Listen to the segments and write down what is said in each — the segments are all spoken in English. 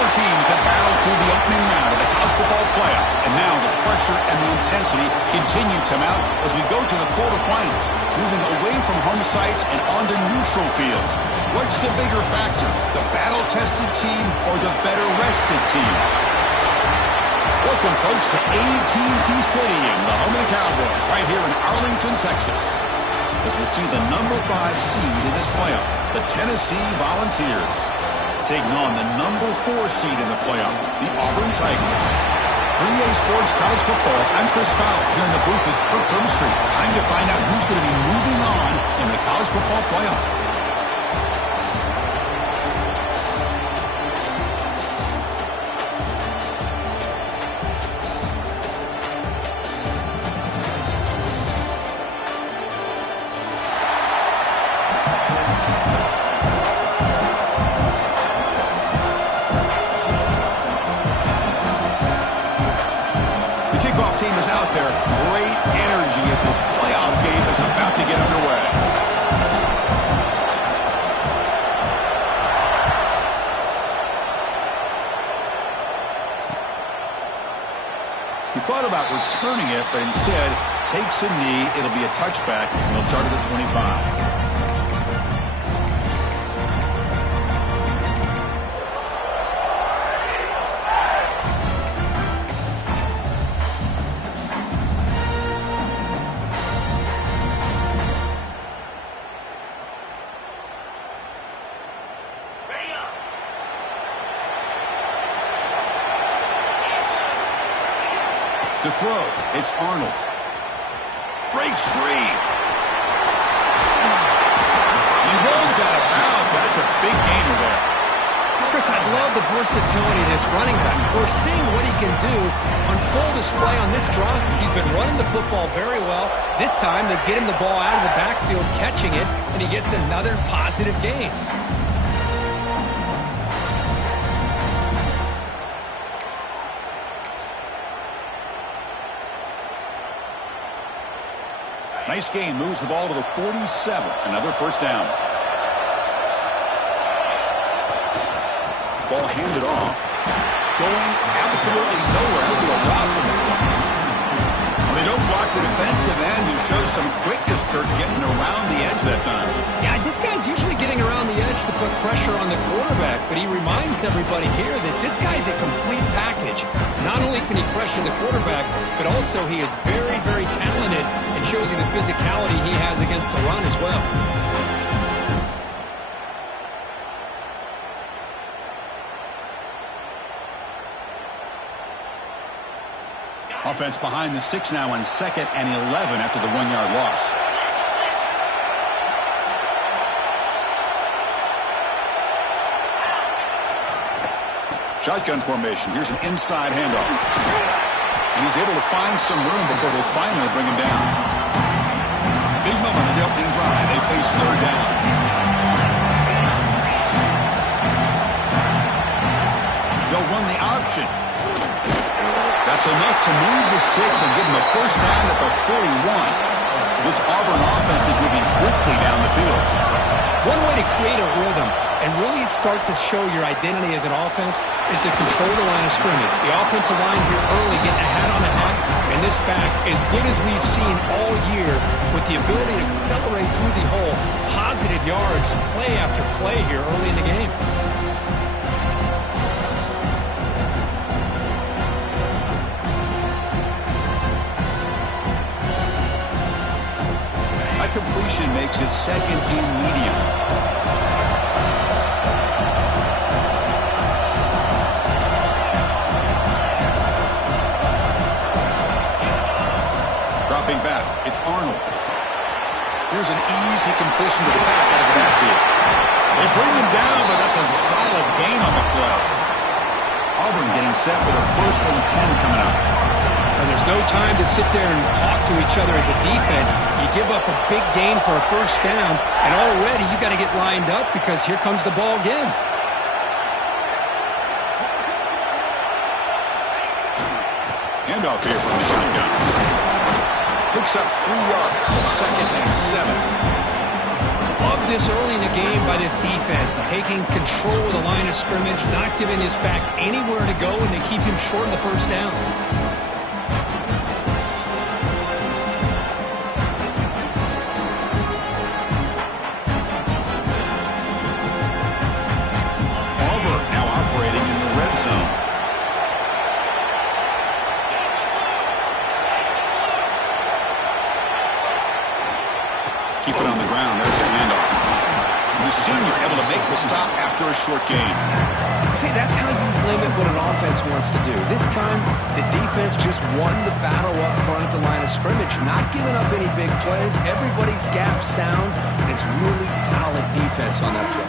Four teams have battled through the opening round of the college football playoff, and now the pressure and the intensity continue to mount as we go to the quarterfinals, moving away from home sites and onto neutral fields. What's the bigger factor, the battle-tested team or the better-rested team? Welcome, folks, to AT&T Stadium, the home of the Cowboys, right here in Arlington, Texas, as we see the number 5 seed in this playoff, the Tennessee Volunteers, taking on the number 4 seed in the playoff, the Auburn Tigers. 3A Sports College Football, I'm Chris Fowler, here in the booth with Kirk Hermstreet. Time to find out who's going to be moving on in the college football playoff. Team is out there. Great energy as this playoff game is about to get underway. He thought about returning it, but instead takes a knee. It'll be a touchback, and they'll start at the 25. To throw, it's Arnold. Breaks free. He runs out of bounds, but it's a big gainer there. Chris, I love the versatility of this running back. We're seeing what he can do on full display on this drive. He's been running the football very well. This time, they get him the ball out of the backfield, catching it, and he gets another positive gain. Nice gain, moves the ball to the 47. Another first down. Ball handed off. Going absolutely nowhere. It'll be a loss of the play. Well, they don't block the defensive end, who shows some quickness, Kirk, getting around the edge that time. Yeah, this guy's usually getting around the edge to put pressure on the quarterback, but he reminds everybody here that this guy's a complete package. Not only can he pressure the quarterback, but also he is very, very talented and shows you the physicality he has against the run as well. Offense behind the 6 now on 2nd and 11 after the 1-yard loss. Shotgun formation. Here's an inside handoff. And he's able to find some room before they finally bring him down. Big moment in the opening drive. They face 3rd down. They'll run the option. That's enough to move the sticks and give them a first down at the 41. This Auburn offense is moving quickly down the field. One way to create a rhythm and really start to show your identity as an offense is to control the line of scrimmage. The offensive line here early getting a hat on a hat, and this back, as good as we've seen all year, with the ability to accelerate through the hole, positive yards, play after play here early in the game. Completion makes it 2nd and medium. Dropping back, it's Arnold. Here's an easy completion to the back out of the backfield. They bring him down, but that's a solid gain on the play. Auburn getting set for the 1st and 10 coming up. And there's no time to sit there and talk to each other as a defense. You give up a big gain for a first down, and already you got to get lined up because here comes the ball again. Handoff here from the shotgun. Picks up 3 yards, so 2nd and 7. Love this early in the game by this defense, taking control of the line of scrimmage, not giving this back anywhere to go, and they keep him short of the first down. Auburn now operating in the red zone. Keep it on the ground. There's a handoff. The senior able to make the stop after a short gain. See, that's how you limit what an offense wants to do. This time, the defense just won the battle up front at the line of scrimmage, not giving up any big plays. Everybody's gap sound, and it's really solid defense on that play.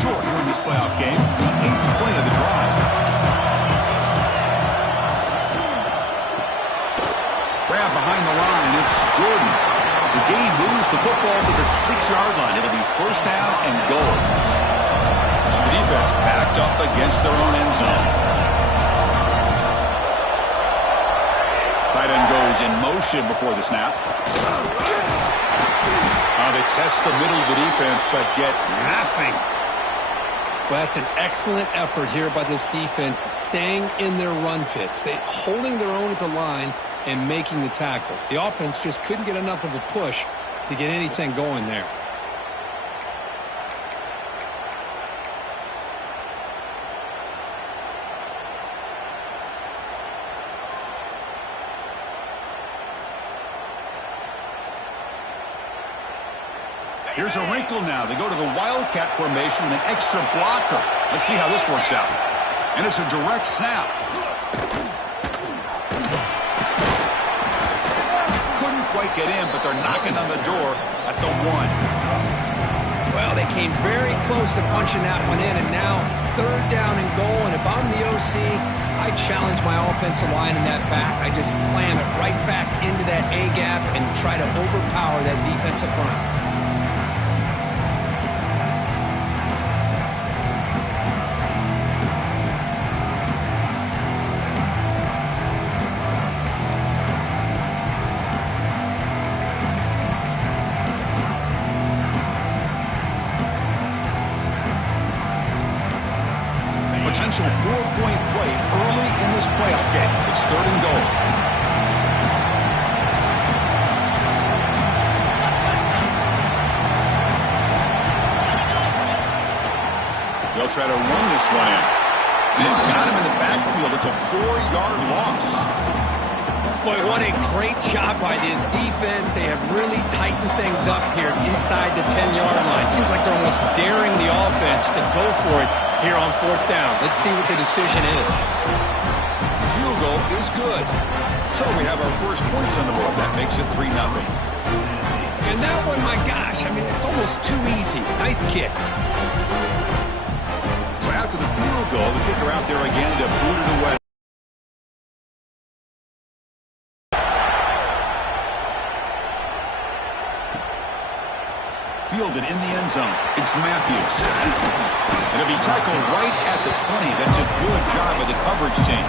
Short here in this playoff game, the 8th play of the drive. Grab behind the line, it's Jordan. The gain moves the football to the 6-yard line. It'll be first down and goal. The defense backed up against their own end zone. Tight end goes in motion before the snap. They test the middle of the defense, but get nothing. Well, that's an excellent effort here by this defense, staying in their run fits. They holding their own at the line and making the tackle. The offense just couldn't get enough of a push to get anything going there. Here's a wrinkle now. They go to the Wildcat formation with an extra blocker. Let's see how this works out. And it's a direct snap. Couldn't quite get in, but they're knocking on the door at the 1. Well, they came very close to punching that one in, and now third down and goal. And if I'm the OC, I challenge my offensive line in that back. I just slam it right back into that A-gap and try to overpower that defensive front. Potential 4-point play early in this playoff game. It's third and goal. They'll try to run this one in. They've got him in the backfield. It's a 4-yard loss. Boy, what a great job by this defense. They have really tightened things up here inside the 10-yard line. Seems like they're almost daring the offense to go for it here on fourth down. Let's see what the decision is. Field goal is good. So we have our first points on the board. That makes it 3-0. And that one, my gosh, I mean, it's almost too easy. Nice kick. So after the field goal, the kicker out there again to boot it away. Fielded in the end zone. It's Matthews. It'll be tackled right at the 20. That's a good job of the coverage team.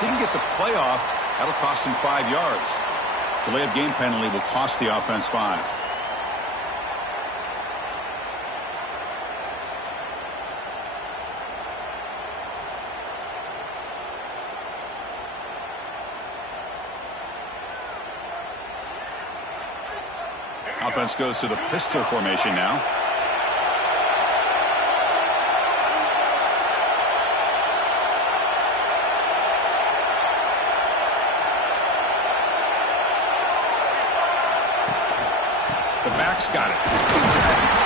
Didn't get the playoff. That'll cost him 5 yards. Delay of game penalty will cost the offense 5. Offense goes to the pistol formation now. Quarterback's got it.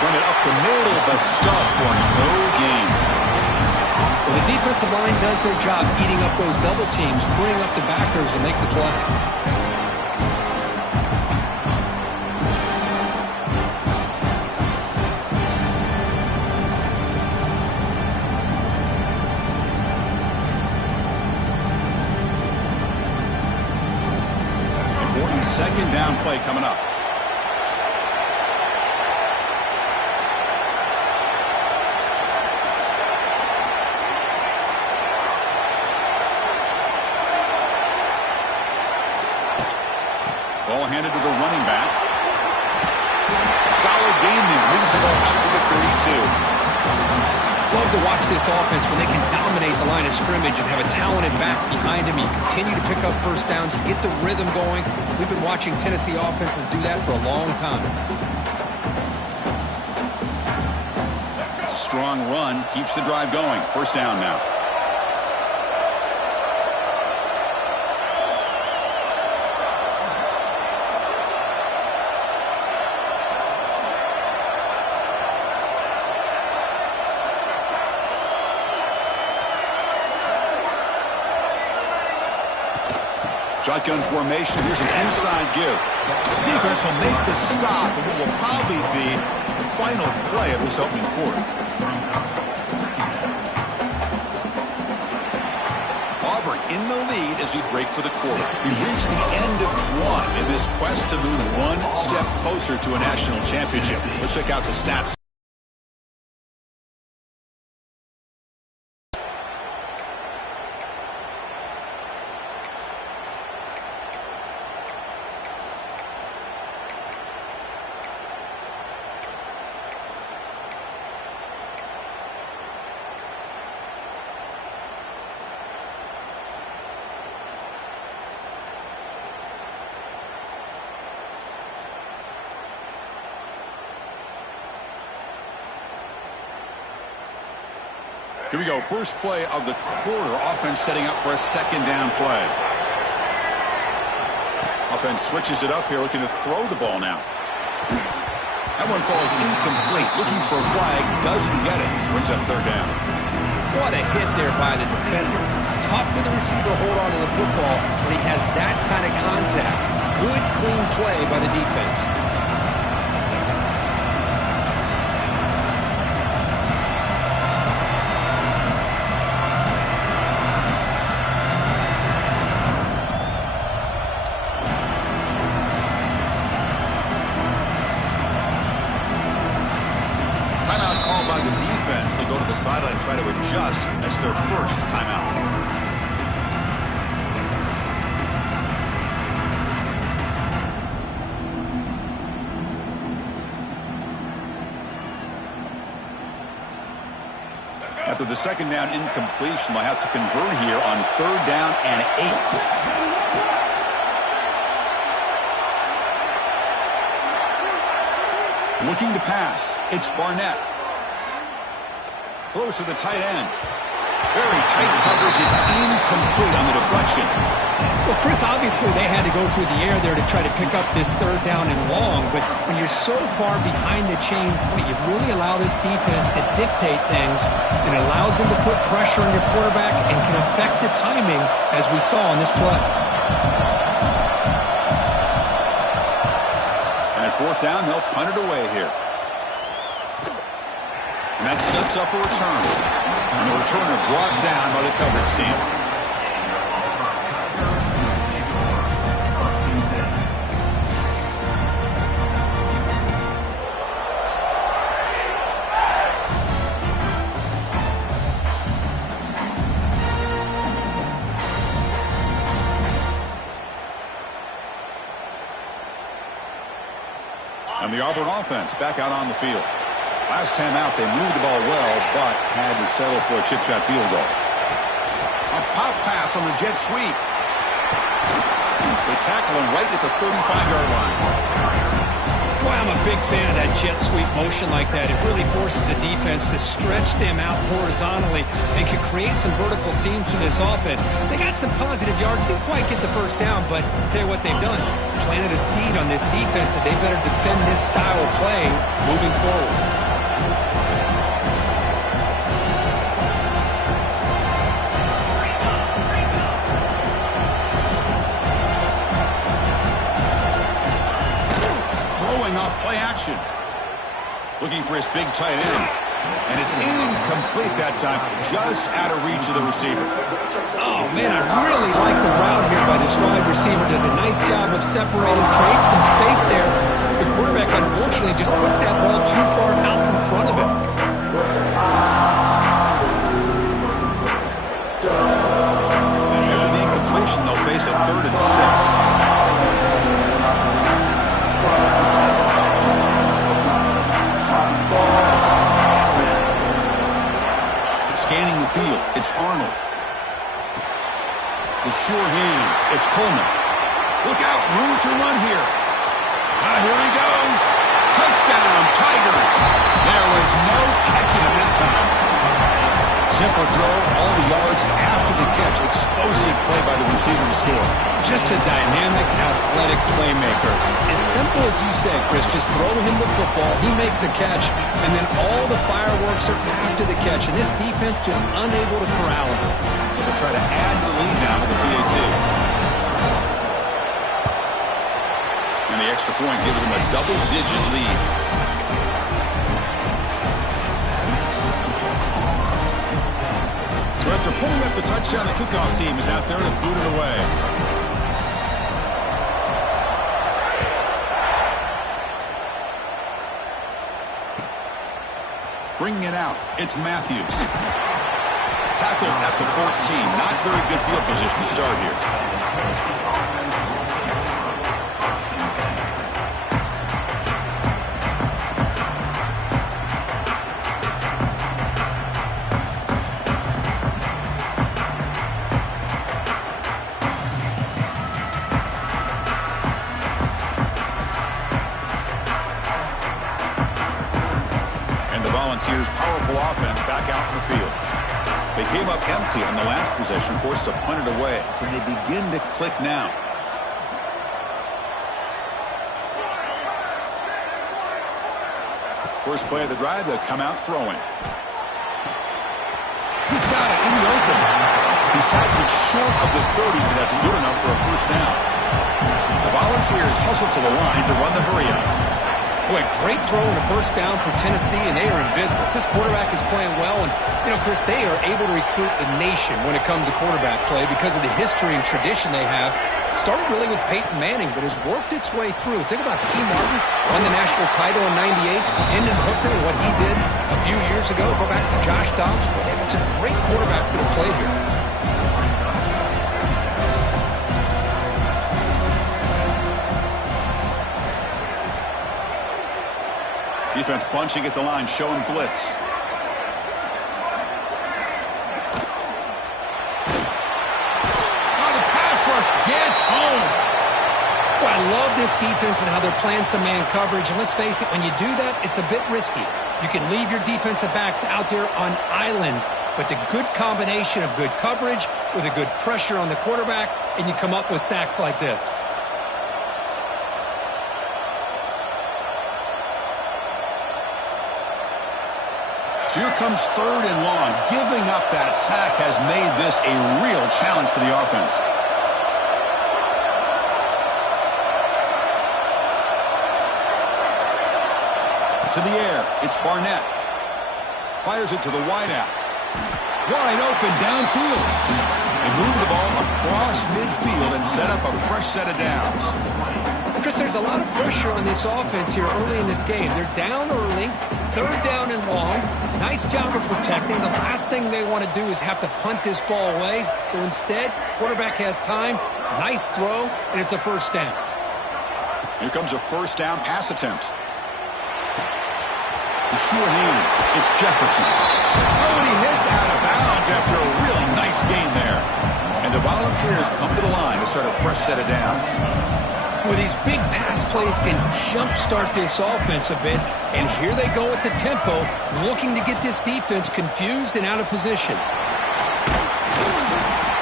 Run it up the middle, but stuffed for no gain. Well, the defensive line does their job eating up those double teams, freeing up the backers to make the play. Important second down play coming up. Ball handed to the running back. Solid gain there. Moves the ball out to the 32. Love to watch this offense when they can dominate the line of scrimmage and have a talented back behind him. You continue to pick up first downs, you get the rhythm going. We've been watching Tennessee offenses do that for a long time. It's a strong run. Keeps the drive going. First down now. Shotgun formation. Here's an inside give. Defense will make the stop, and it will probably be the final play of this opening quarter. Auburn in the lead as we break for the quarter. We reach the end of one in this quest to move one step closer to a national championship. Let's check out the stats. Here we go. First play of the quarter. Offense setting up for a second down play. Offense switches it up here, looking to throw the ball now. That one falls incomplete. Looking for a flag. Doesn't get it. Brings up third down. What a hit there by the defender. Tough for the receiver to hold on to the football when he has that kind of contact. Good, clean play by the defense. Sideline try to adjust. That's their first timeout. After the second down incompletion, they'll have to convert here on third down and 8. Looking to pass. It's Barnett. Throws to the tight end. Very tight coverage. It's incomplete on the deflection. Well, Chris, obviously they had to go through the air there to try to pick up this third down and long, but when you're so far behind the chains, you really allow this defense to dictate things, and it allows them to put pressure on your quarterback and can affect the timing, as we saw on this play. And at fourth down, they'll punt it away here. And that sets up a return. And the returner brought down by the coverage team. And the Auburn offense back out on the field. Last time out, they moved the ball well, but had to settle for a chip shot field goal. A pop pass on the jet sweep. They tackle him right at the 35-yard line. Boy, I'm a big fan of that jet sweep motion like that. It really forces the defense to stretch them out horizontally and can create some vertical seams for this offense. They got some positive yards. Didn't quite get the first down, but I'll tell you what they've done. Planted a seed on this defense that they better defend this style of play moving forward. Play action. Looking for his big tight end. And it's incomplete that time. Just out of reach of the receiver. Oh, man, I really like the route here by this wide receiver. Does a nice job of separating, creates some space there. The quarterback, unfortunately, just puts that ball too far out in front of him. After the incompletion, they'll face a 3rd and 6. Scanning the field, it's Arnold. The sure hands, it's Coleman. Look out, room to run here. Here he goes. Touchdown, Tigers. There was no catching him that time. Simple throw, all the yards after the catch. Explosive play by the receiver to score. Just a dynamic, athletic playmaker. As simple as you said, Chris, just throw him the football, he makes a catch, and then all the fireworks are after the catch. And this defense just unable to corral him. They'll try to add to the lead now with the PAT. And the extra point gives them a double-digit lead. So after pulling up the touchdown, the kickoff team is out there to boot it away. Bringing it out, it's Matthews. Tackled at the 14. Not very good field position to start here. Volunteers' powerful offense back out in the field. They came up empty on the last possession, forced to punt it away. Can they begin to click now? First play of the drive, they'll come out throwing. He's got it in the open. He's tackled short of the 30, but that's good enough for a first down. The Volunteers hustle to the line to run the hurry-up. Boy, great throw and a first down for Tennessee, and they are in business. This quarterback is playing well, and, Chris, they are able to recruit the nation when it comes to quarterback play because of the history and tradition they have. Started really with Peyton Manning, but has worked its way through. Think about T. Martin, won the national title in '98, Hendon Hooker, what he did a few years ago. Go back to Josh Dobbs. Boy, they've got some great quarterbacks that have played here. Defense bunching at the line, showing blitz. Oh, the pass rush gets home. Well, I love this defense and how they're playing some man coverage. And let's face it, when you do that, it's a bit risky. You can leave your defensive backs out there on islands, but the good combination of good coverage with a good pressure on the quarterback, and you come up with sacks like this. So here comes 3rd and long. Giving up that sack has made this a real challenge for the offense. To the air, it's Barnett. Fires it to the wideout. Wide open downfield. They move the ball across midfield and set up a fresh set of downs. Chris, there's a lot of pressure on this offense here early in this game. They're down early, 3rd down and long. Nice job of protecting. The last thing they want to do is have to punt this ball away. So instead, quarterback has time, nice throw, and it's a first down. Here comes a first down pass attempt. The sure hands, it's Jefferson. Oh, and he hits out of bounds after a really nice game there. And the Volunteers come to the line to start a fresh set of downs. Well, these big pass plays can jumpstart this offense a bit, and here they go at the tempo, looking to get this defense confused and out of position.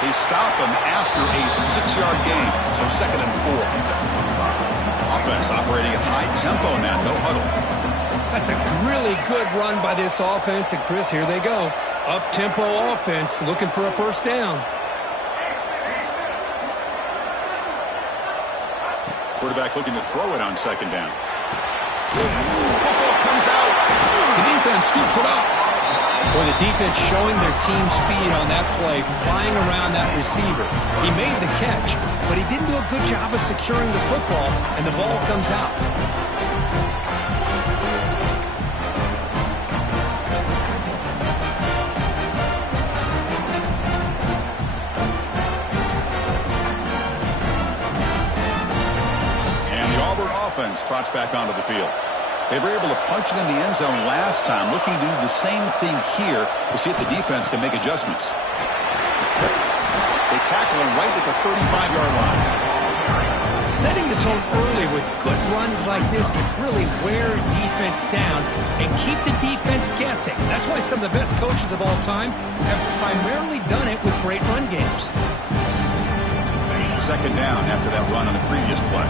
They stop him after a 6-yard gain, so 2nd and 4. Offense operating at high tempo now, no huddle. That's a really good run by this offense, and Chris, here they go. Up-tempo offense looking for a first down. Quarterback looking to throw it on 2nd down. Football comes out. The defense scoops it up. Well, the defense showing their team speed on that play, flying around that receiver. He made the catch, but he didn't do a good job of securing the football, and the ball comes out. And the Auburn offense trots back onto the field. They were able to punch it in the end zone last time, looking to do the same thing here to see if the defense can make adjustments. They tackle him right at the 35-yard line. Setting the tone early with good runs like this can really wear defense down and keep the defense guessing. That's why some of the best coaches of all time have primarily done it with great run games. 2nd down after that run on the previous play.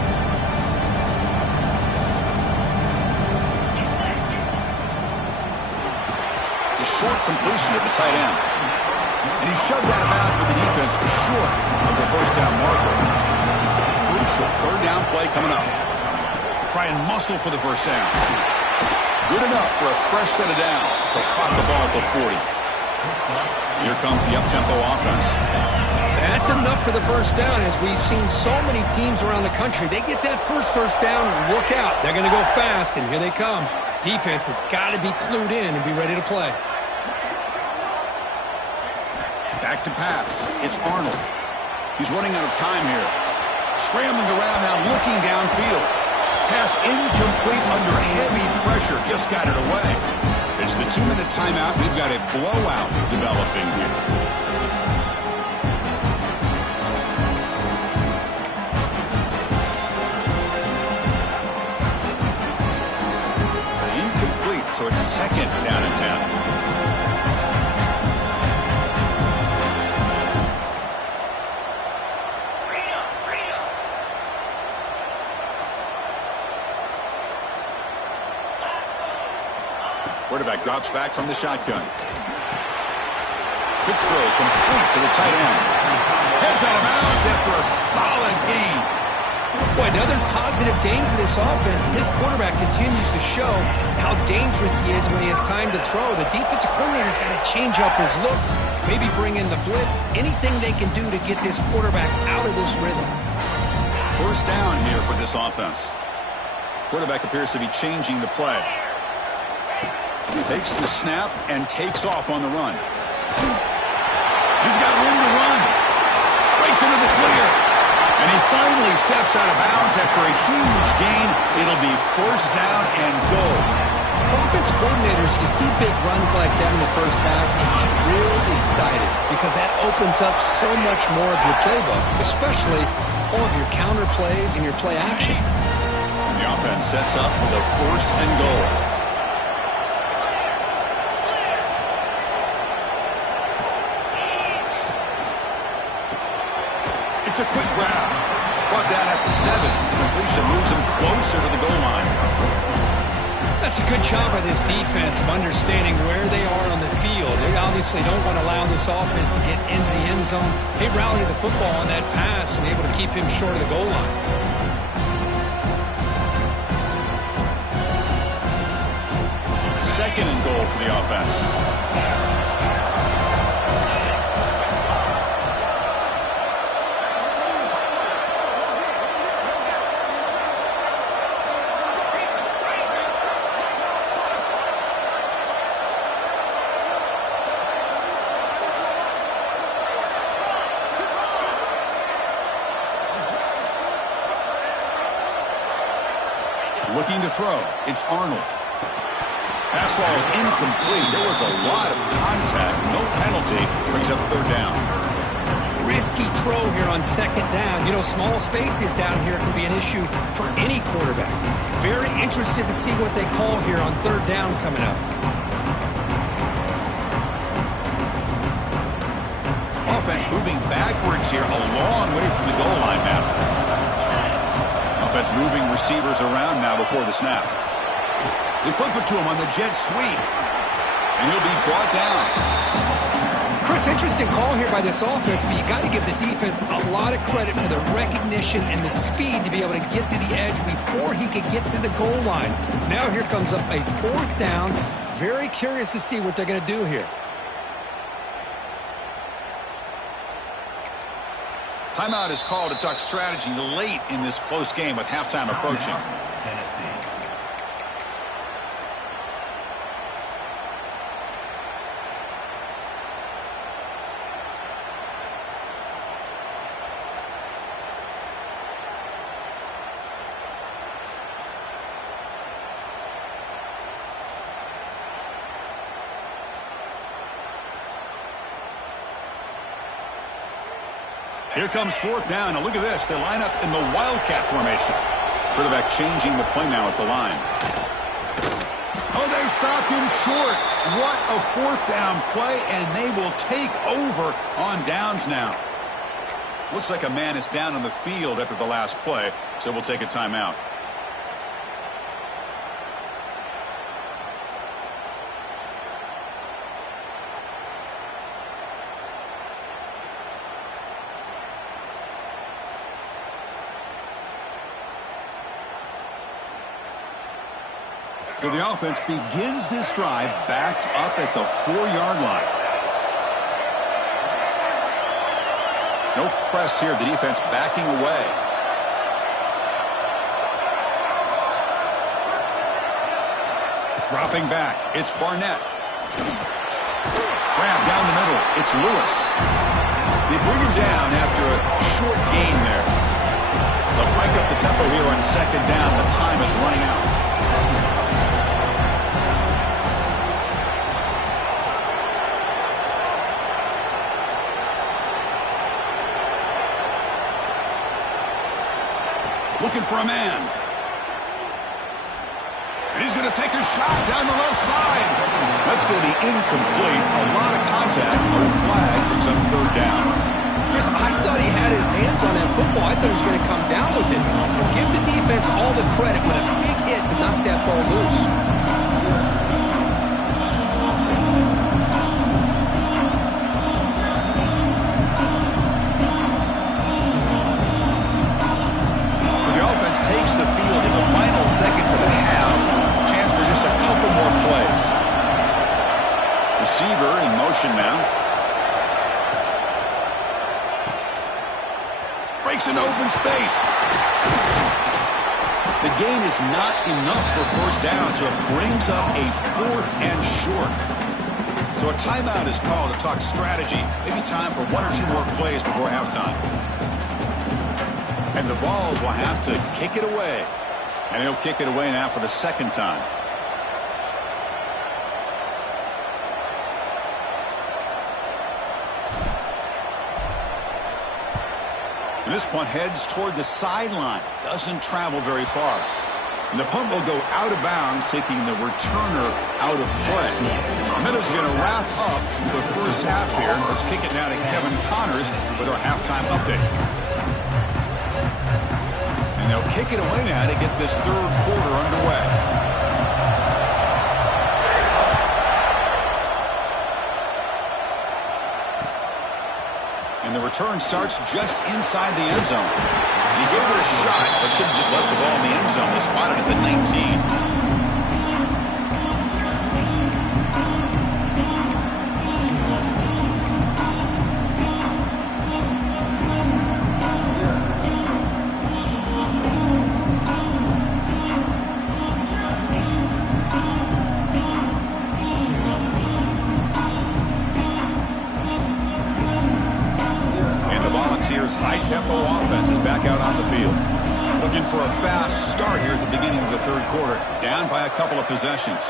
Short completion at the tight end. And he shoved out of bounds, but the defense was short of the first down marker. Crucial 3rd down play coming up. Try and muscle for the first down. Good enough for a fresh set of downs. They'll spot the ball at the 40. Here comes the up-tempo offense. That's enough for the first down, as we've seen so many teams around the country. They get that first down, look out. They're going to go fast, and here they come. Defense has got to be clued in and be ready to play. Back to pass. It's Arnold. He's running out of time here. Scrambling around now, looking downfield. Pass incomplete under heavy pressure. Just got it away. It's the 2-minute timeout. We've got a blowout developing here. Incomplete, so it's 2nd down and 10. Quarterback drops back from the shotgun. Quick throw complete to the tight end. Heads out of bounds after a solid gain. Boy, another positive game for this offense. And this quarterback continues to show how dangerous he is when he has time to throw. The defensive coordinator's got to change up his looks, maybe bring in the blitz, anything they can do to get this quarterback out of this rhythm. First down here for this offense. Quarterback appears to be changing the play. Takes the snap and takes off on the run. He's got room to run. Breaks into the clear. And he finally steps out of bounds after a huge gain. It'll be first down and goal. For offensive coordinators, you see big runs like that in the first half, and you get real excited because that opens up so much more of your playbook, especially all of your counter plays and your play action. And the offense sets up with a 1st and goal. It's a quick grab. Brought down at the 7. The completion moves him closer to the goal line. That's a good job by this defense of understanding where they are on the field. They obviously don't want to allow this offense to get into the end zone. They rallied the football on that pass and able to keep him short of the goal line. Second and goal for the offense. Looking to throw. It's Arnold. Pass ball is incomplete. There was a lot of contact. No penalty. Brings up 3rd down. risky throw here on second down. You know, small spaces down here can be an issue for any quarterback. Very interested to see what they call here on third down coming up. Offense moving backwards here, a long way from the goal line now. Offense moving receivers around now before the snap. They flip it to him on the jet sweep. And he'll be brought down. Chris, interesting call here by this offense, but you got to give the defense a lot of credit for the recognition and the speed to be able to get to the edge before he could get to the goal line. Now here comes up a fourth down. Very curious to see what they're going to do here. Timeout is called to talk strategy late in this close game with halftime approaching. Here comes fourth down. Now look at this. They line up in the Wildcat formation. Quarterback changing the play now at the line. Oh, they stopped him short. What a fourth down play, and they will take over on downs now. Looks like a man is down on the field after the last play, so we'll take a timeout. So the offense begins this drive backed up at the 4-yard line. No press here. The defense backing away. Dropping back. It's Barnett. Grab down the middle. It's Lewis. They bring him down after a short gain there. They'll pick up the tempo here on second down. The time is running out. Looking for a man. And he's going to take a shot down the left side. That's going to be incomplete. A lot of contact. No flag. Brings up third down. Chris, I thought he had his hands on that football. I thought he was going to come down with it. Give the defense all the credit with a big hit to knock that ball loose. Takes the field in the final seconds of the half. Chance for just a couple more plays. Receiver in motion now. Breaks into open space. The gain is not enough for first down, so it brings up a 4th and short. So a timeout is called to talk strategy. Maybe time for 1 or 2 more plays before halftime. And the Vols will have to kick it away. And he'll kick it away now for the second time. And this punt heads toward the sideline. Doesn't travel very far. And the punt will go out of bounds, taking the returner out of play. Meadows going to wrap up the first half here. Let's kick it now to Kevin Connors with our halftime update. And they'll kick it away now to get this third quarter underway. And the return starts just inside the end zone. He gave it a shot, but should have just left the ball in the end zone. They spotted it at 19. High-tempo offense is back out on the field. Looking for a fast start here at the beginning of the third quarter. Down by a couple of possessions.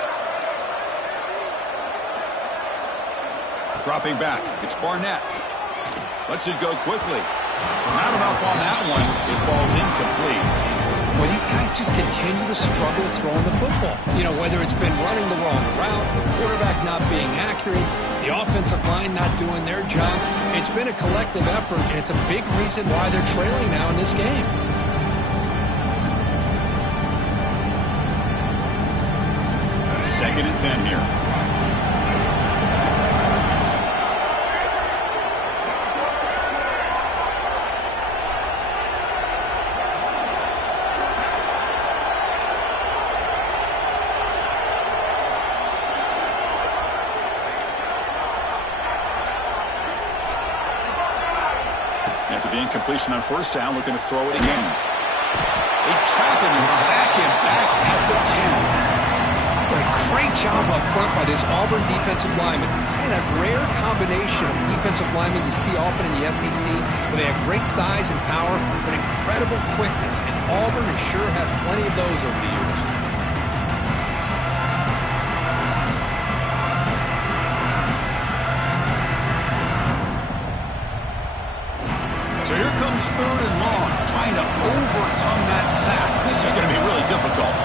Dropping back. It's Barnett. Lets it go quickly. Not enough on that one. It falls incomplete. Well, these guys just continue to struggle throwing the football. You know, whether it's been running the wrong route, the quarterback not being accurate, the offensive line not doing their job. It's been a collective effort, and it's a big reason why they're trailing now in this game. Second and 10 here. After the incompletion on first down, looking to throw it again. They trap him and sack him back at the 10. A great job up front by this Auburn defensive lineman. And that rare combination of defensive linemen you see often in the SEC, where they have great size and power, but incredible quickness. And Auburn has sure had plenty of those over the years. So here comes third and long, trying to overcome that sack. This is going to be really difficult.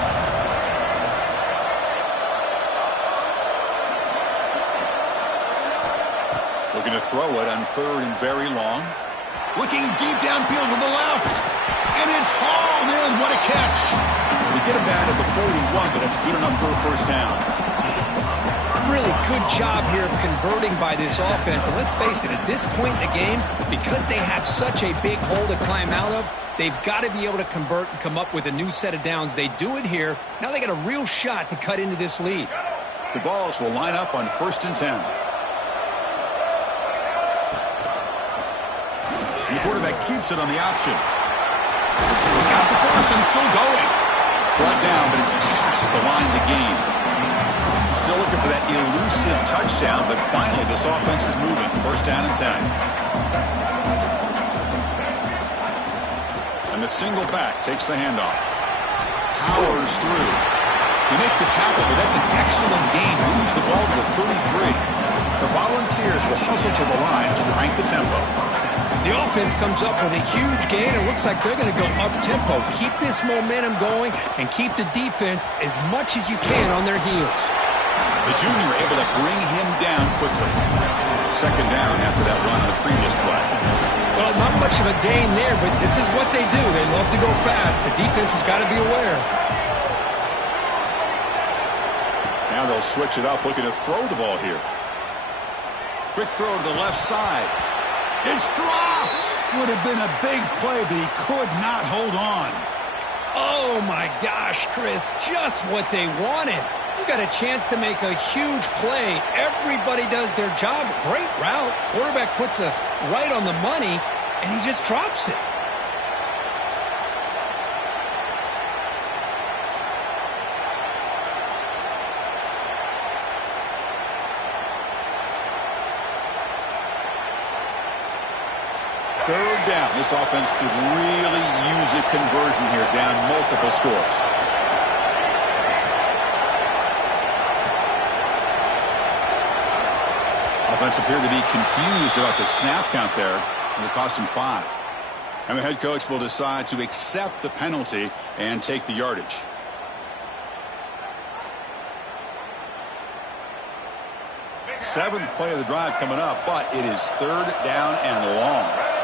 Looking to throw it on third and very long. Looking deep downfield with the left. And it's hauled in. What a catch. We get him down at the 41, but it's good enough for a first down. Really good job here of converting by this offense. And let's face it, at this point in the game, because they have such a big hole to climb out of, they've got to be able to convert and come up with a new set of downs. They do it here. Now they got a real shot to cut into this lead. The Vols will line up on first and 10. And the quarterback keeps it on the option. He's got the first and still going. Brought down, but it's past the line of the game. Still looking for that elusive touchdown, but finally this offense is moving. First down and 10. And the single back takes the handoff. Powers through. You make the tackle, but that's an excellent game. Moves the ball to the 33. The Volunteers will hustle to the line to crank the tempo. The offense comes up with a huge gain. It looks like they're going to go up-tempo. Keep this momentum going and keep the defense as much as you can on their heels. The junior able to bring him down quickly. Second down after that run on the previous play. Well, not much of a gain there, but this is what they do. They love to go fast. The defense has got to be aware. Now they'll switch it up, looking to throw the ball here. Quick throw to the left side. It's dropped. Would have been a big play, but he could not hold on. Oh, my gosh, Chris, just what they wanted. You got a chance to make a huge play. Everybody does their job. Great route. Quarterback puts it right on the money, and he just drops it. Third down. This offense could really use a conversion here, down multiple scores. Offense appeared to be confused about the snap count there, and it cost him 5. And the head coach will decide to accept the penalty and take the yardage. Seventh play of the drive coming up, but it is third down and long.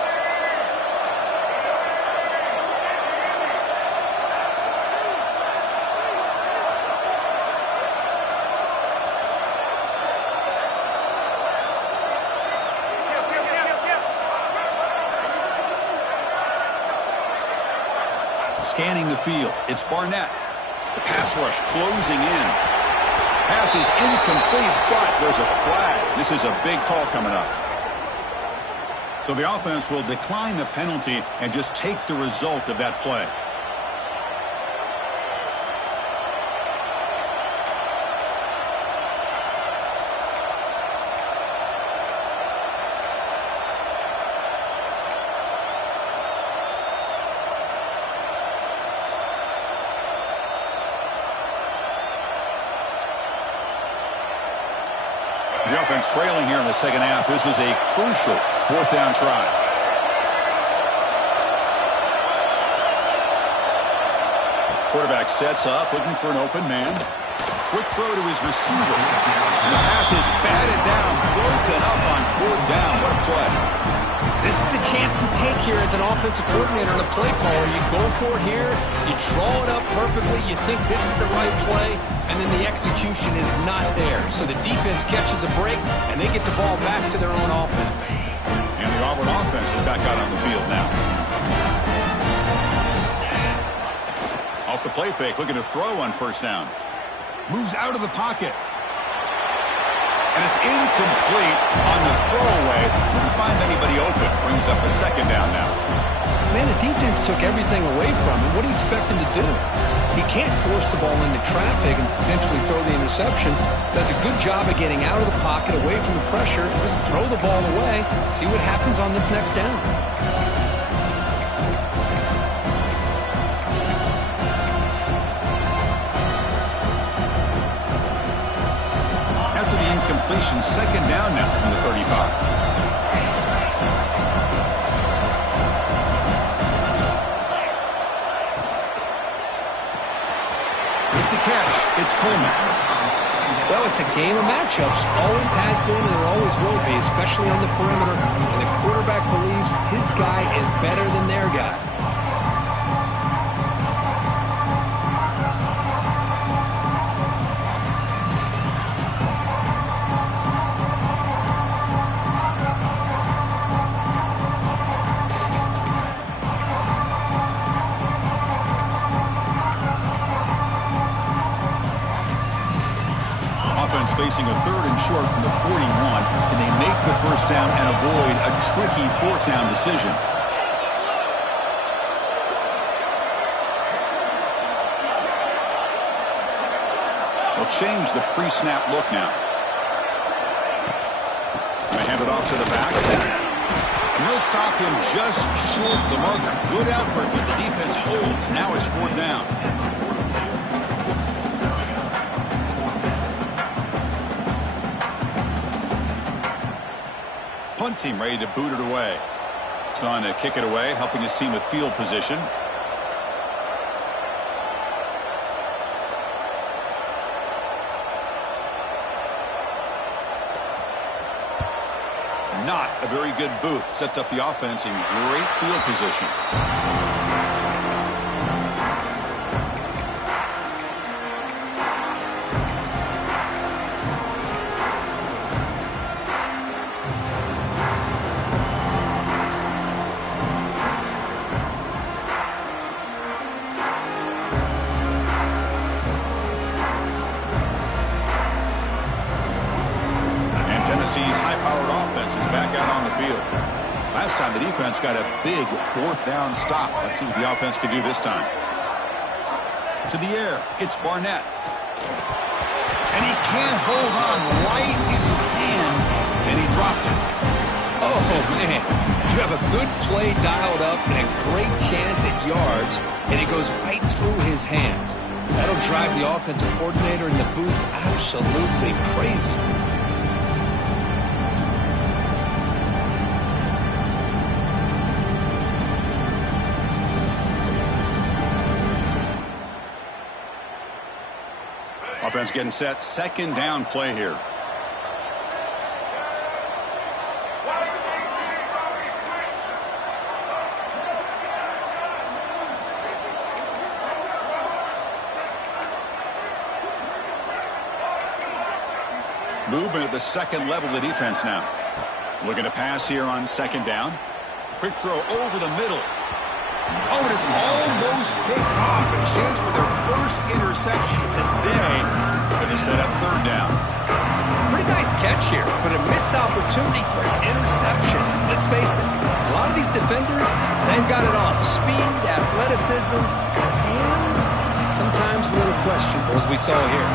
Scanning the field, it's Barnett. The pass rush closing in. Pass is incomplete, but there's a flag. This is a big call coming up. So the offense will decline the penalty and just take the result of that play. The offense trailing here in the second half. This is a crucial fourth down try. Quarterback sets up, looking for an open man. Quick throw to his receiver. And the pass is batted down, broken up on fourth down. What a play. This is the chance you take here as an offensive coordinator and a play caller. You go for it here, you draw it up perfectly, you think this is the right play, and then the execution is not there. So the defense catches a break, and they get the ball back to their own offense. And the Auburn offense is back out on the field now. Off the play fake, looking to throw on first down. Moves out of the pocket. And it's incomplete on the throwaway. Couldn't find anybody open. Brings up a second down now. Man, the defense took everything away from him. What do you expect him to do? He can't force the ball into traffic and potentially throw the interception. Does a good job of getting out of the pocket, away from the pressure. Just throw the ball away. See what happens on this next down. Completion, second down now from the 35. With the catch, it's Coleman. Well, it's a game of matchups. Always has been and there always will be, especially on the perimeter. And the quarterback believes his guy is better than their guy. Facing a third and short from the 41. Can they make the first down and avoid a tricky fourth down decision? They'll change the pre-snap look now. They hand it off to the back. And they'll stop him just short of the marker. Good effort, but the defense holds. Now it's fourth down. Punt team ready to boot it away. He's on to kick it away, helping his team with field position. Not a very good boot. Sets up the offense in great field position. Tennessee's high-powered offense is back out on the field. Last time the defense got a big fourth down stop. Let's see what the offense can do this time. To the air, it's Barnett. And he can't hold on right in his hands, and he dropped it. Oh, man. You have a good play dialed up and a great chance at yards, and it goes right through his hands. That'll drive the offensive coordinator in the booth absolutely crazy. Offense getting set. Second down play here. Movement at the second level of the defense now. Looking to pass here on second down. Quick throw over the middle. Oh, and it's almost picked off. A chance for their first interception today. Going to set up third down. Pretty nice catch here, but a missed opportunity for an interception. Let's face it, a lot of these defenders, they've got it all. Speed, athleticism, hands, sometimes a little questionable, as we saw here.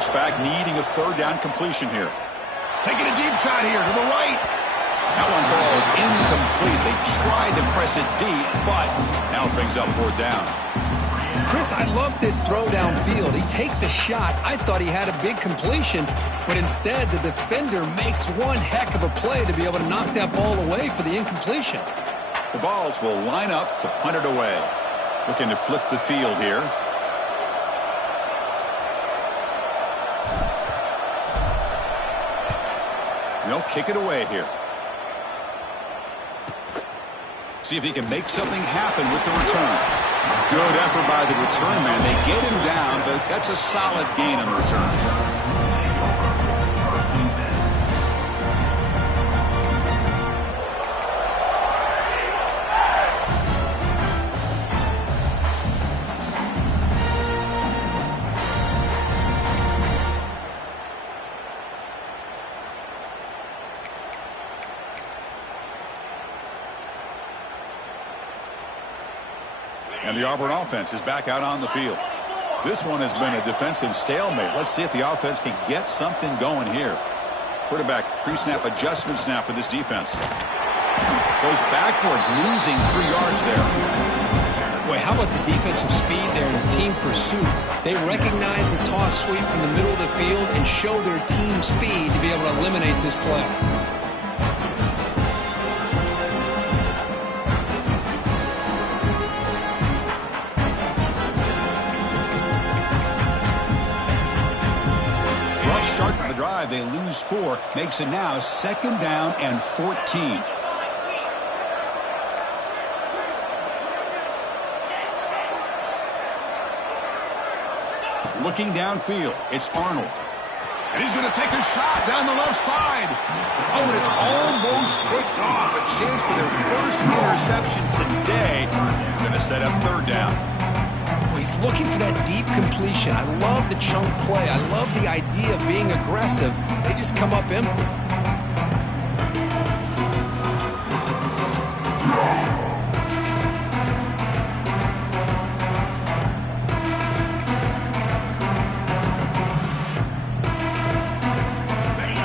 bounce back, needing a third down completion here. Taking a deep shot here to the right. That one falls incomplete. They tried to press it deep, but now it brings up fourth down. Chris, I love this throw downfield. He takes a shot. I thought he had a big completion, but instead the defender makes one heck of a play to be able to knock that ball away for the incompletion. The Balls will line up to punt it away. Looking to flip the field here. They'll kick it away here. See if he can make something happen with the return. Good effort by the return man. They get him down, but that's a solid gain on the return. And the Auburn offense is back out on the field. This one has been a defensive stalemate. Let's see if the offense can get something going here. Quarterback pre-snap adjustments now for this defense. Goes backwards, losing 3 yards there. Boy, how about the defensive speed there in the team pursuit? They recognize the toss sweep from the middle of the field and show their team speed to be able to eliminate this play. Start of the drive, they lose 4, makes it now 2nd down and 14. Looking downfield, it's Arnold. And he's going to take a shot down the left side. Oh, and it's almost picked off. A chance for their first interception today. Going to set up 3rd down. He's looking for that deep completion. I love the chunk play. I love the idea of being aggressive. They just come up empty.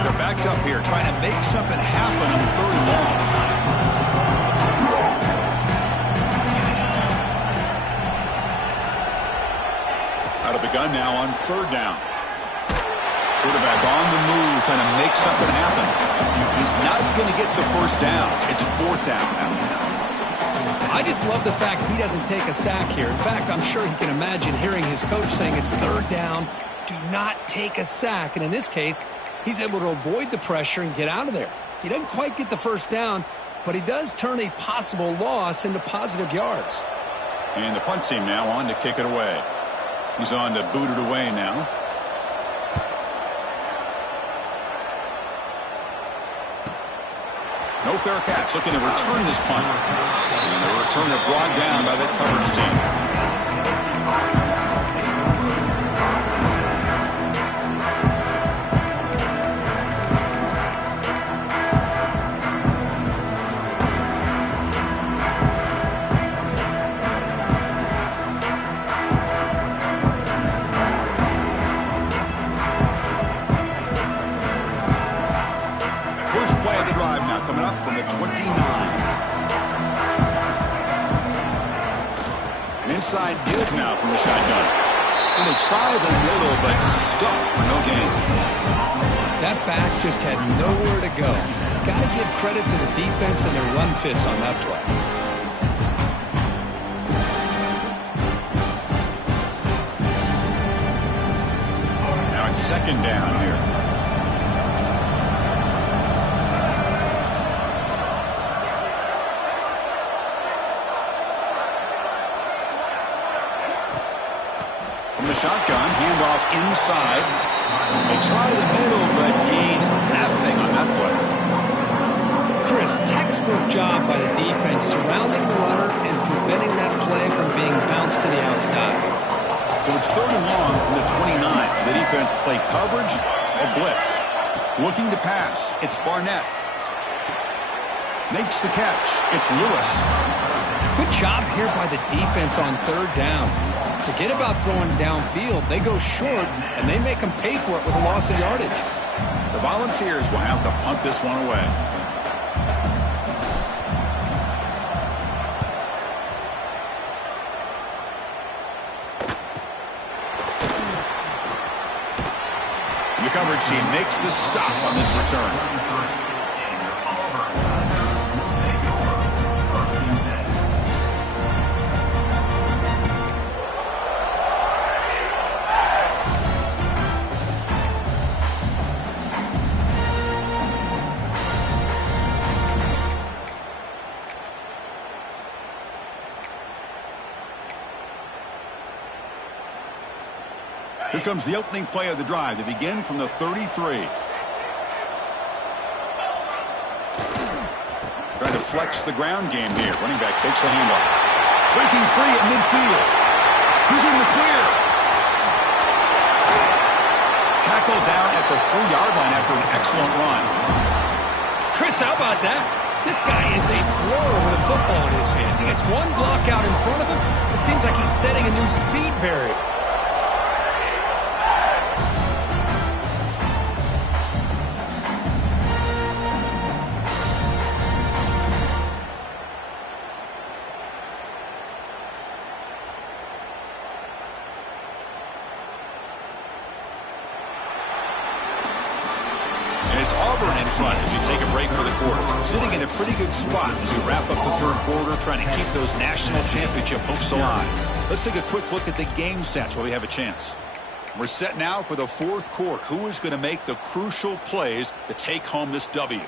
They're backed up here trying to make something happen on 3rd and long. Out of the gun now on 3rd down. Quarterback on the move, trying to make something happen. He's not going to get the 1st down. It's 4th down now. I just love the fact he doesn't take a sack here. In fact, I'm sure he can imagine hearing his coach saying it's 3rd down. Do not take a sack. And in this case, he's able to avoid the pressure and get out of there. He doesn't quite get the 1st down, but he does turn a possible loss into positive yards. And the punt team now on to kick it away. He's on to boot it away now. No fair catch. Looking to return this punt. And the returner brought down by that coverage team. Coming up from the 29. An inside give now from the shotgun. And they try the middle, but stuffed for no gain. That back just had nowhere to go. Got to give credit to the defense and their run fits on that play. Now it's 2nd down here. Shotgun, handoff inside. They try the middle, but gain nothing on that play. Chris, textbook job by the defense surrounding the runner and preventing that play from being bounced to the outside. So it's 3rd and long from the 29. The defense play coverage, a blitz. Looking to pass, it's Barnett. Makes the catch, it's Lewis. Good job here by the defense on 3rd down. Forget about throwing downfield. They go short, and they make them pay for it with a loss of yardage. The Volunteers will have to punt this one away. The coverage team makes the stop on this return. Here comes the opening play of the drive. They begin from the 33. Trying to flex the ground game here. Running back takes the handoff. Breaking free at midfield. Who's in the clear? Tackled down at the 3-yard line after an excellent run. Chris, how about that? This guy is a blur with a football in his hands. He gets one block out in front of him. It seems like he's setting a new speed barrier. It's Auburn in front as we take a break for the quarter. Sitting in a pretty good spot as we wrap up the third quarter, trying to keep those national championship hopes alive. Let's take a quick look at the game stats while we have a chance. We're set now for the fourth quarter. Who is going to make the crucial plays to take home this W?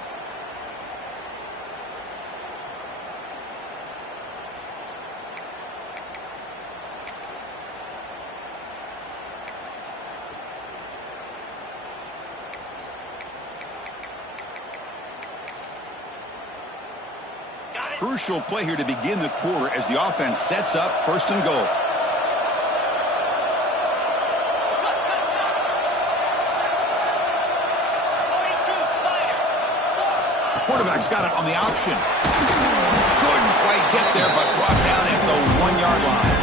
Crucial play here to begin the quarter as the offense sets up first and goal. The quarterback's got it on the option. Couldn't quite get there, but brought down at the 1-yard line.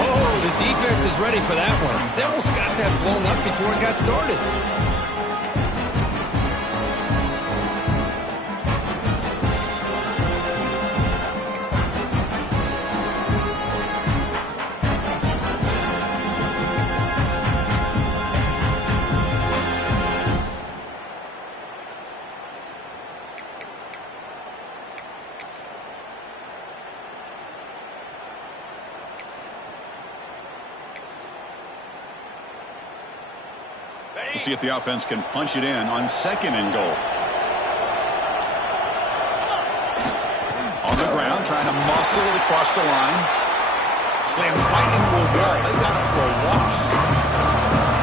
Oh, the defense is ready for that one. They almost got that blown up before it got started. We'll see if the offense can punch it in on second and goal. On the ground, trying to muscle it across the line. Slams right into a wall. They got him for a loss.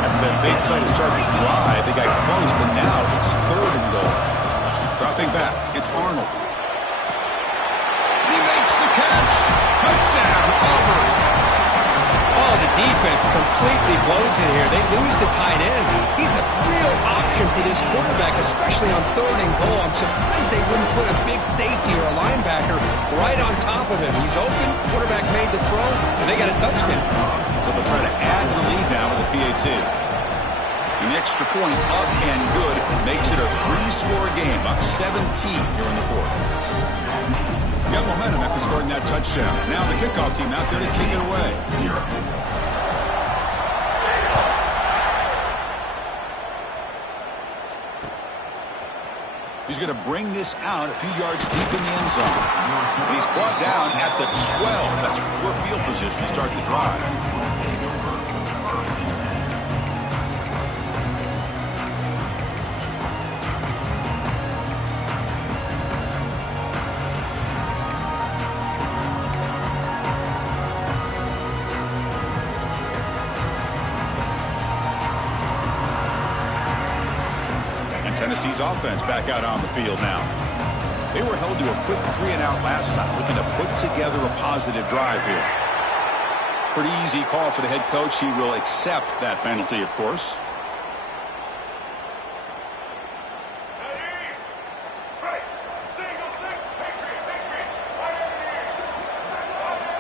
After that big play to start the drive, they got close, but now it's third and goal. Dropping back, it's Arnold. He makes the catch. Touchdown, Auburn. Oh, the defense completely blows it here. They lose the tight end. He's a real option for this quarterback, especially on third and goal. I'm surprised they wouldn't put a big safety or a linebacker right on top of him. He's open, quarterback made the throw, and they got a touchdown. So they'll try to add to the lead now with a PAT. An extra point up and good makes it a 3-score game, up 17 here in the fourth. Got momentum after scoring that touchdown. Now the kickoff team out there to kick it away. He's going to bring this out a few yards deep in the end zone. And he's brought down at the 12. That's poor field position to start the drive. Tennessee's offense back out on the field now. They were held to a quick 3-and-out last time, looking to put together a positive drive here. Pretty easy call for the head coach. He will accept that penalty, of course.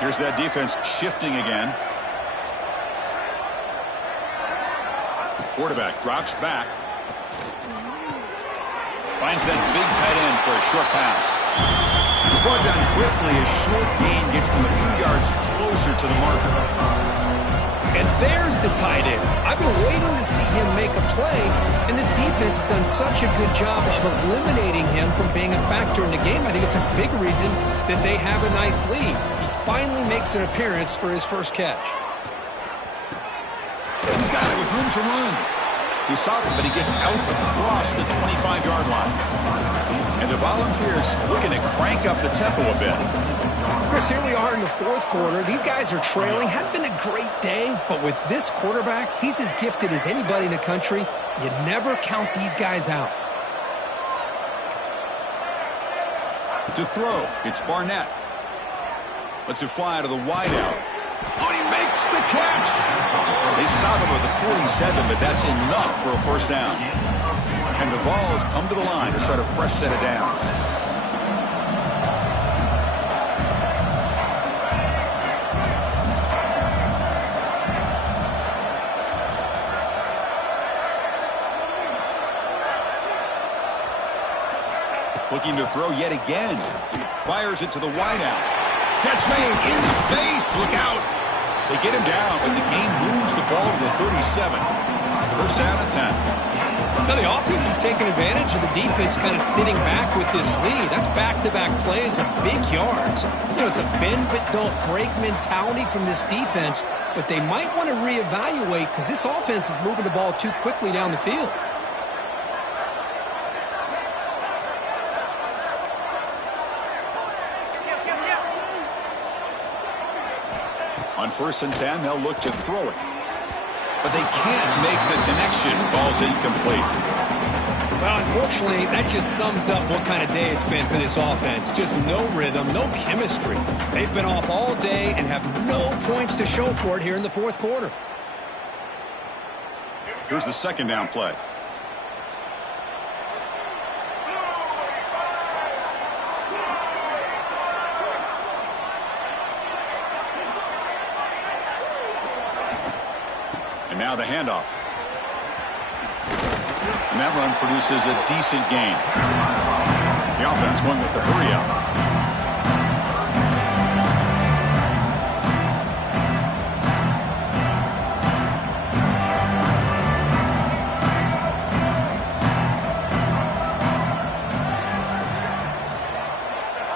Here's that defense shifting again. Quarterback drops back. Finds that big tight end for a short pass. It's brought down quickly. A short gain gets them a few yards closer to the marker. And there's the tight end. I've been waiting to see him make a play, and this defense has done such a good job of eliminating him from being a factor in the game. I think it's a big reason that they have a nice lead. He finally makes an appearance for his first catch. He's got it with room to run. He's solid, but he gets out across the 25-yard line. And the Volunteers looking to crank up the tempo a bit. Chris, here we are in the fourth quarter. These guys are trailing. Hadn't been a great day, but with this quarterback, he's as gifted as anybody in the country. You never count these guys out. To throw, it's Barnett. Lets it fly to the wideout. Oh, he makes the catch! They stop him with a 47, but that's enough for a first down. And the Vols come to the line to start a fresh set of downs. Looking to throw yet again. Fires it to the wideout. Catch made in space. Look out. They get him down, but the game moves the ball to the 37. First down and 10. Now the offense is taking advantage of the defense kind of sitting back with this lead. That's back-to-back plays of big yards. You know, it's a bend but don't break mentality from this defense, but they might want to reevaluate because this offense is moving the ball too quickly down the field. On 1st and 10, they'll look to throw it. But they can't make the connection. Ball's incomplete. Well, unfortunately, that just sums up what kind of day it's been for this offense. Just no rhythm, no chemistry. They've been off all day and have no points to show for it here in the fourth quarter. Here's the second down play. Now the handoff. And that run produces a decent gain. The offense going with the hurry up.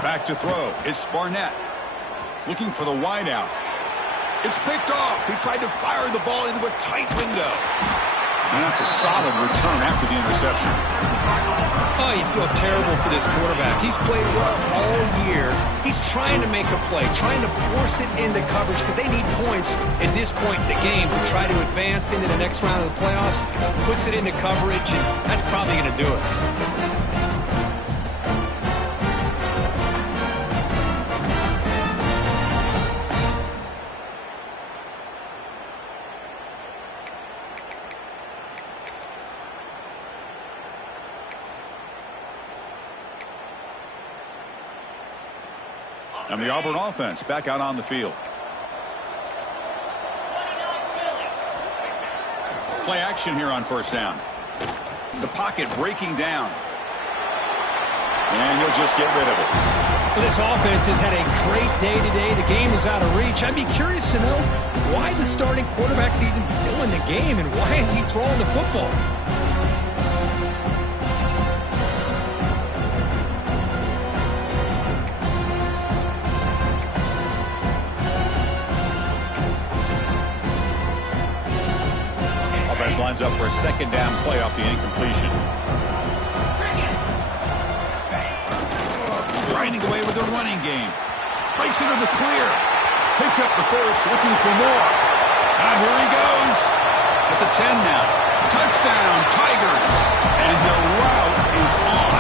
Back to throw. It's Barnett. Looking for the wideout. It's picked off. He tried to fire the ball into a tight window. And that's a solid return after the interception. Oh, you feel terrible for this quarterback. He's played well all year. He's trying to make a play, trying to force it into coverage because they need points at this point in the game to try to advance into the next round of the playoffs. Puts it into coverage, and that's probably going to do it. And the Auburn offense back out on the field. Play action here on 1st down. The pocket breaking down. And he'll just get rid of it. Well, this offense has had a great day today. The game is out of reach. I'd be curious to know why the starting quarterback's even still in the game and why is he throwing the football? Lines up for a second down play off the incompletion. Grinding away with the running game. Breaks into the clear. Picks up the first, looking for more. Now here he goes. At the 10 now. Touchdown, Tigers. And the route is on.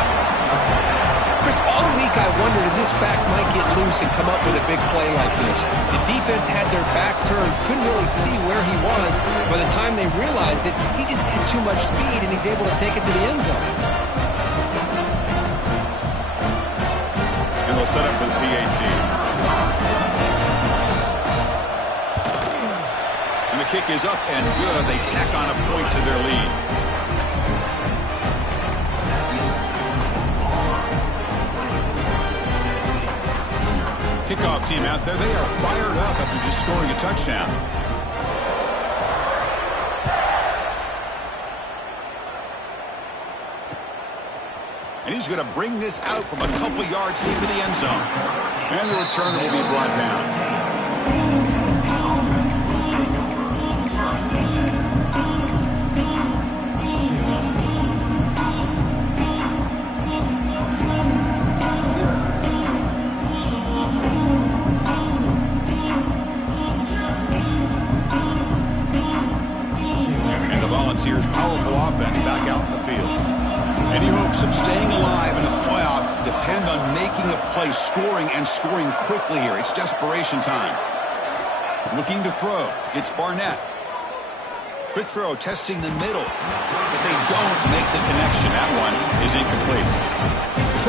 Chris, all week I wondered if this back might get loose and come up with a big play like this. The defense had their back turned, couldn't really see where he was. By the time they realized it, he just had too much speed, and he's able to take it to the end zone. And they'll set up for the PAT. And the the kick is up and good. They tack on a point to their lead. Kickoff team out there. They are fired up after just scoring a touchdown. And he's going to bring this out from a couple yards deep in the end zone. And the return will be brought down. Volunteers' powerful offense back out in the field. Any hopes of staying alive in a playoff depend on making a play, scoring, and scoring quickly here. It's desperation time. Looking to throw. It's Barnett. Quick throw, testing the middle. But they don't make the connection. That one is incomplete.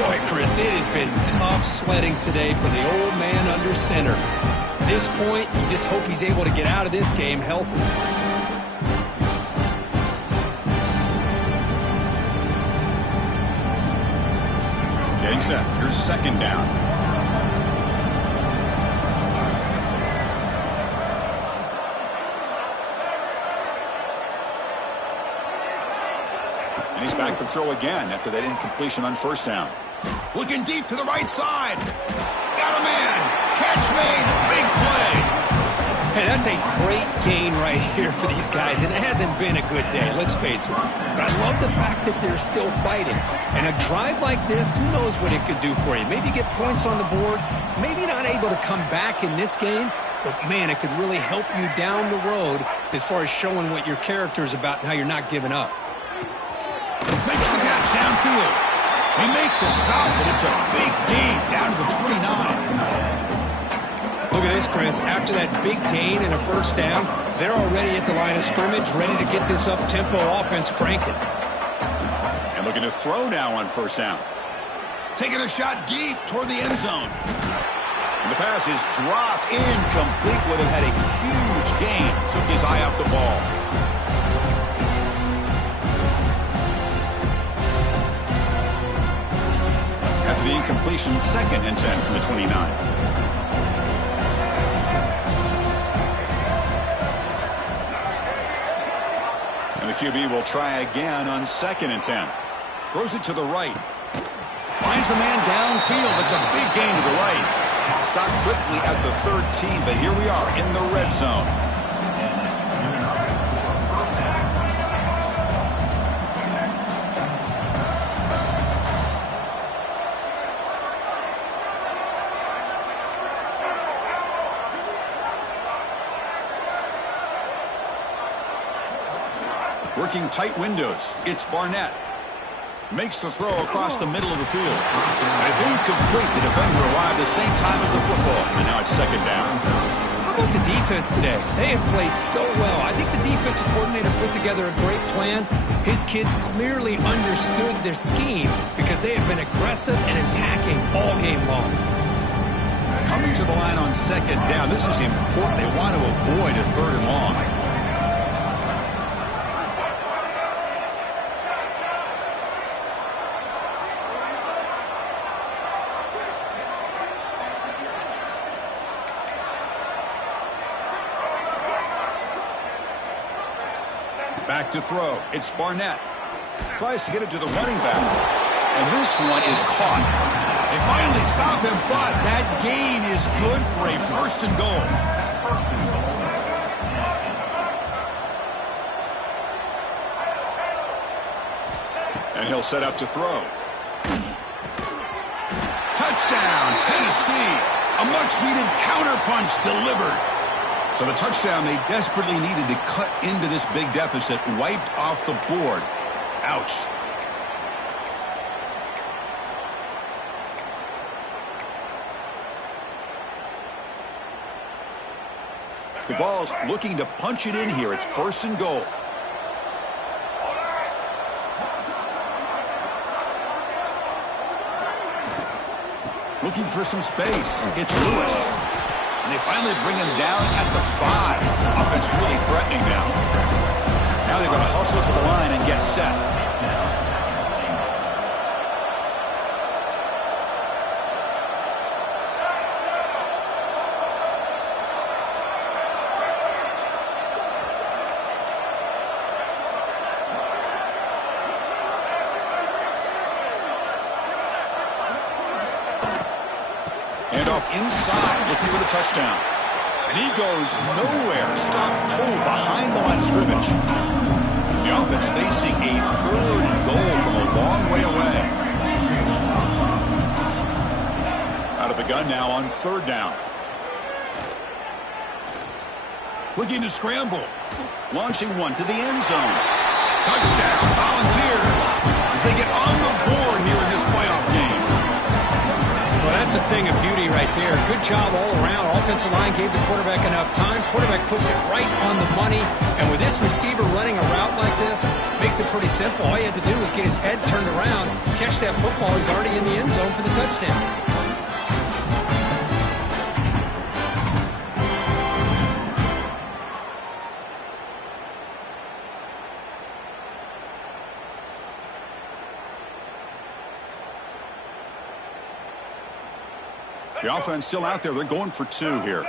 Boy, Chris, it has been tough sledding today for the old man under center. At this point, you just hope he's able to get out of this game healthy. Getting set. Here's second down. And he's back to throw again after that incompletion on first down. Looking deep to the right side. Got a man. Catch made. Big play. Hey, that's a great gain right here for these guys. And it hasn't been a good day, let's face it. But I love the fact that they're still fighting. And a drive like this, who knows what it could do for you. Maybe get points on the board. Maybe not able to come back in this game. But, man, it could really help you down the road as far as showing what your character is about and how you're not giving up. Makes the catch downfield. They make the stop, but it's a big gain down to the 29. Look at this, Chris. After that big gain and a first down, they're already at the line of scrimmage, ready to get this up-tempo offense cranking. And looking to throw now on first down. Taking a shot deep toward the end zone. And the pass is dropped incomplete. Would have had a huge gain. Took his eye off the ball. After the incompletion, 2nd and 10 from the 29. And the QB will try again on 2nd and 10. Throws it to the right. Finds a man downfield. It's a big gain to the right. Stopped quickly at the 13, but here we are in the red zone. Working tight windows. It's Barnett. Makes the throw across the middle of the field. And it's incomplete. The defender arrived the same time as the football. And now it's 2nd down. How about the defense today? They have played so well. I think the defensive coordinator put together a great plan. His kids clearly understood their scheme because they have been aggressive and attacking all game long. Coming to the line on 2nd down. This is important. They want to avoid a 3rd and long. Back to throw. It's Barnett. Tries to get it to the running back. And this one is caught. They finally stop him, but that gain is good for a 1st and goal. And he'll set up to throw. Touchdown, Tennessee. A much-needed counterpunch delivered. So the touchdown they desperately needed to cut into this big deficit, wiped off the board. Ouch. The Vols looking to punch it in here. It's 1st and goal. Looking for some space. It's Lewis. And they finally bring him down at the 5. Offense really threatening now. Now they've got to hustle to the line and get set. Handoff inside, looking for the touchdown. And he goes nowhere. Stopped cold behind the line of scrimmage. The offense facing a 3rd and goal from a long way away. Out of the gun now on 3rd down. Looking to scramble. Launching one to the end zone. Touchdown, Volunteers, as they get on the board here in this playoff game. Well, that's a thing of beauty right there. Good job all around. Offensive line gave the quarterback enough time. Quarterback puts it right on the money. And with this receiver running a route like this, makes it pretty simple. All you had to do was get his head turned around, catch that football. He's already in the end zone for the touchdown. The offense still out there. They're going for 2 here.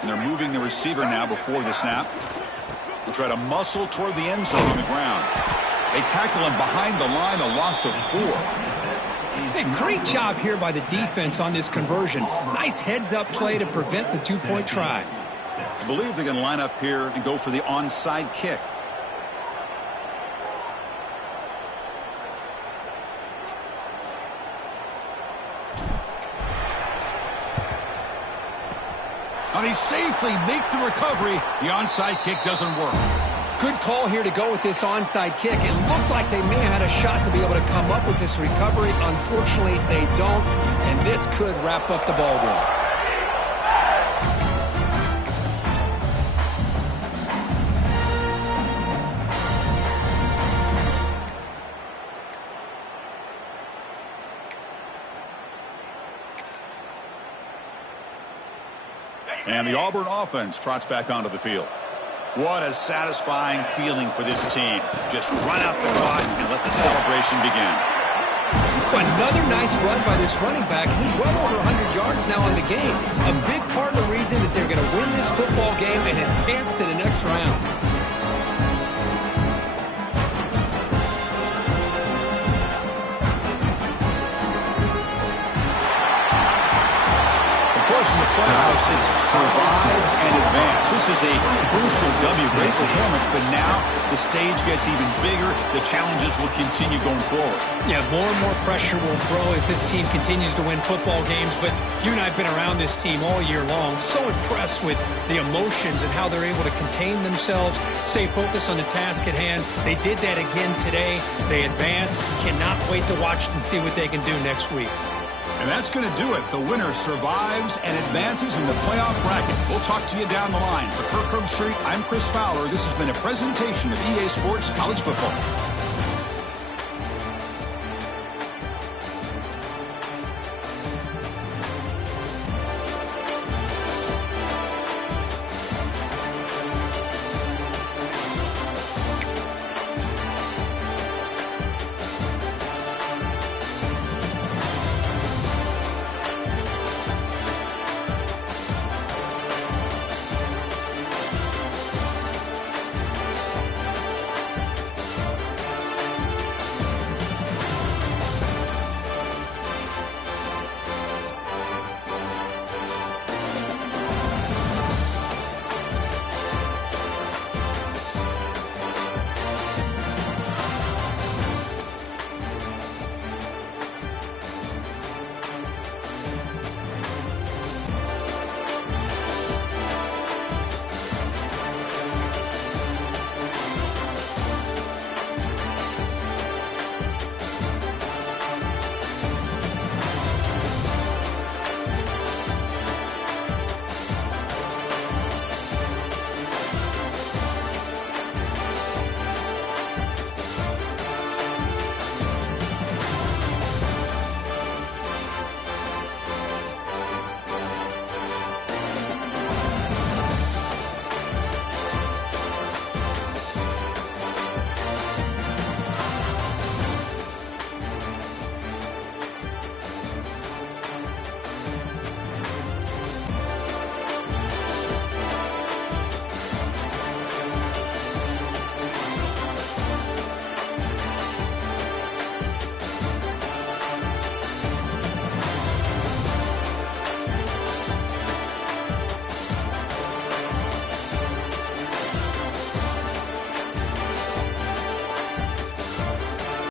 And they're moving the receiver now before the snap. They'll try to muscle toward the end zone on the ground. They tackle him behind the line, a loss of 4. Hey, great job here by the defense on this conversion. Nice heads-up play to prevent the 2-point try. I believe they're going to line up here and go for the onside kick. And they safely make the recovery. The onside kick doesn't work. Good call here to go with this onside kick. It looked like they may have had a shot to be able to come up with this recovery. Unfortunately, they don't, and this could wrap up the ball game. And the Auburn offense trots back onto the field. What a satisfying feeling for this team. Just run out the clock and let the celebration begin. Another nice run by this running back. He's well over 100 yards now in the game. A big part of the reason that they're going to win this football game and advance to the next round. In the playoffs, it's survive and advance. This is a crucial W. Great performance, but now the stage gets even bigger. The challenges will continue going forward. Yeah, more and more pressure will grow as this team continues to win football games. But you and I have been around this team all year long. So impressed with the emotions and how they're able to contain themselves, stay focused on the task at hand. They did that again today. They advance. Cannot wait to watch and see what they can do next week. And that's going to do it. The winner survives and advances in the playoff bracket. We'll talk to you down the line. For Kirk Herbstreit, I'm Chris Fowler. This has been a presentation of EA Sports College Football.